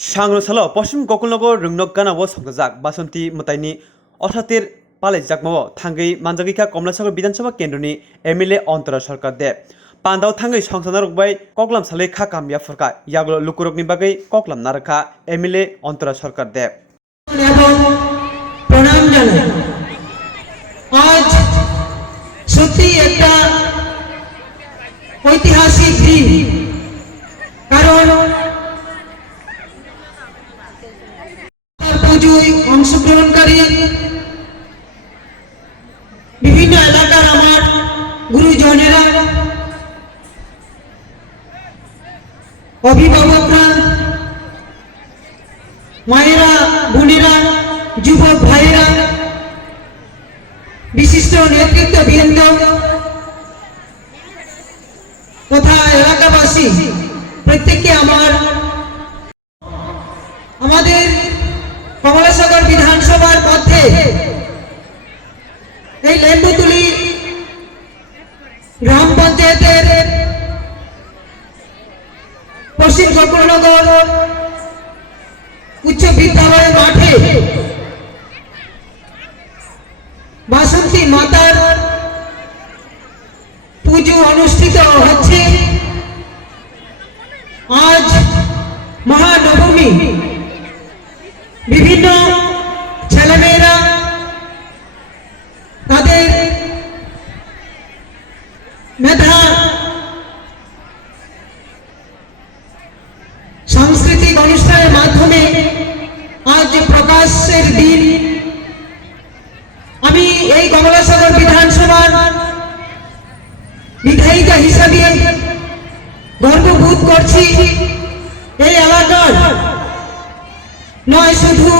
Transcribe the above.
सांग्रसालो पश्चिम गोकुलनगर रुंगनक गानाव संगजाक बासंती मताइनि अठातेर पाले जाकमाव थांगै मानजागैखा कमलासागर विधानसभा केन्द्रनि एमएलए अंतरा सरकार दे पान्दाव थांगै संसद रकबाय ककलाम साले खा कामिया फरका यागलो लुकुरकनि बागै ककलाम नारखा एमएलए अंतरा सरकार दे प्रणाम জানাই। आज সত্যি একটা ঐতিহাসিক দিন, কারণ পুজোয় অংশগ্রহণকারী বিভিন্ন এলাকার আমার গুরুজনেরা, অভিভাবকরা, মায়েরা, বোনেরা, যুবক ভাইয়েরা, বিশিষ্ট নেতৃত্ববৃন্দ তথা এলাকাবাসী প্রত্যেককে আমাদের কমলাসাগর বিধানসভার মধ্যে এই লেম্বুতুলি গ্রাম পঞ্চায়েতের পশ্চিম গোকুলনগর উচ্চ বিদ্যালয় মাঠে বাসন্তী মাতার পুজো অনুষ্ঠিত হচ্ছে। আজ মহানবমী, বিভিন্ন ছেলেমেয়েরা তাদের মেধা, সাংস্কৃতিক অনুষ্ঠানের মাধ্যমে আজ প্রকাশের দিন। আমি এই কমলাসাগর বিধানসভার বিধায়িকা হিসাবে গর্ববোধ করছি। এই এলাকার নয় শুধু